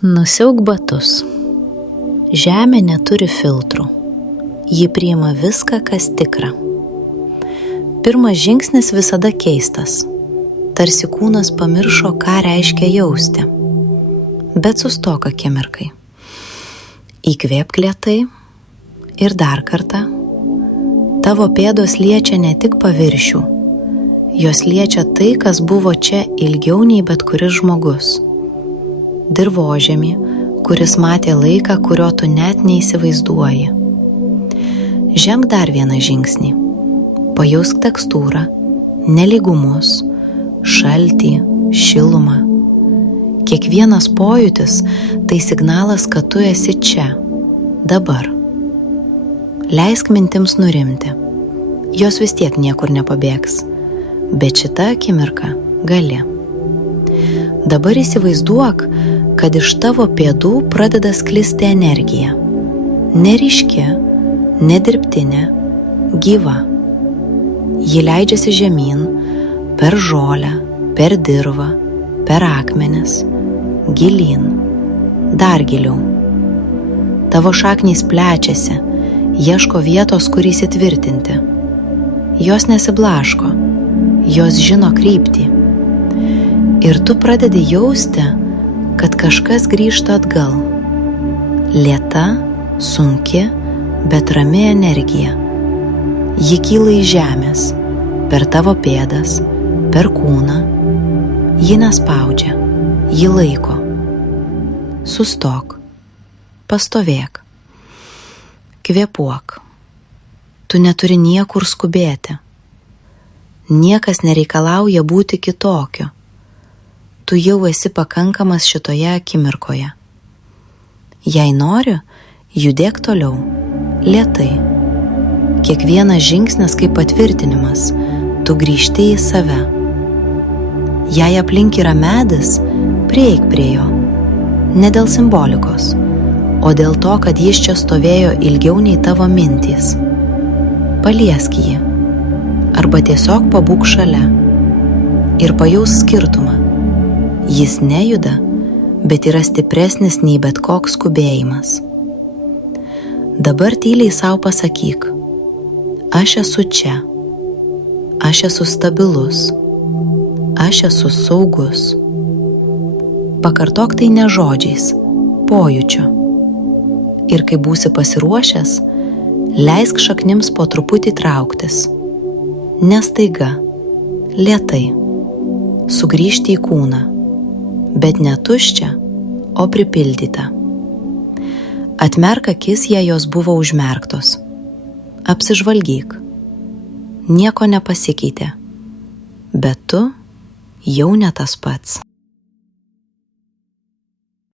Nusiauk batus. Žemė neturi filtrų. Ji priima viską, kas tikra. Pirmas žingsnis visada keistas. Tarsi kūnas pamiršo, ką reiškia jausti. Bet sustok akimirkai. Įkvėpk lėtai ir dar kartą. Tavo pėdos liečia ne tik paviršių. Jos liečia tai, kas buvo čia ilgiau nei bet kuris žmogus. Dirvožemį, kuris matė laiką, kurio tu net neįsivaizduoji. Ženk dar vieną žingsnį. Pajausk tekstūrą, nelygumus, šaltį, šilumą. Kiekvienas pojūtis tai signalas, kad tu esi čia, dabar. Leisk mintims nurimti. Jos vis tiek niekur nepabėgs, bet šita akimirka gali. Dabar įsivaizduok, kad iš tavo pėdų pradeda sklisti energija. Neryški, nedirbtinė, gyva. Ji leidžiasi žemyn, per žolę, per dirvą, per akmenis, gilyn, dar giliau. Tavo šaknys plečiasi, ieško vietos, kur įsitvirtinti. Jos nesiblaško, jos žino kryptį. Ir tu pradedi jausti, kad kažkas grįžta atgal. Lėta, sunki, bet rami energija. Ji kyla iš žemės, per tavo pėdas, per kūną. Ji nespaudžia, ji laiko. Sustok, pastovėk, kvėpuok. Tu neturi niekur skubėti. Niekas nereikalauja būti kitokiu. Tu jau esi pakankamas šitoje akimirkoje. Jei nori, judėk toliau, lėtai. Kiekvienas žingsnis kaip patvirtinimas, tu grįžti į save. Jei aplink yra medis, prieik prie jo. Ne dėl simbolikos, o dėl to, kad jis čia stovėjo ilgiau nei tavo mintys. Paliesk jį, arba tiesiog pabūk šalia ir pajaus skirtumą. Jis nejuda, bet yra stipresnis nei bet koks skubėjimas. Dabar tyliai sau pasakyk: aš esu čia, aš esu stabilus, aš esu saugus. Pakartok tai ne žodžiais, pojūčiu. Ir kai būsi pasiruošęs, leisk šaknims po truputį trauktis. Ne staiga, lėtai, sugrįžti į kūną. Bet ne tuščia, o pripildyta. Atmerk akis, jei jos buvo užmerktos. Apsižvalgyk. Nieko nepasikeitė, bet tu jau ne tas pats.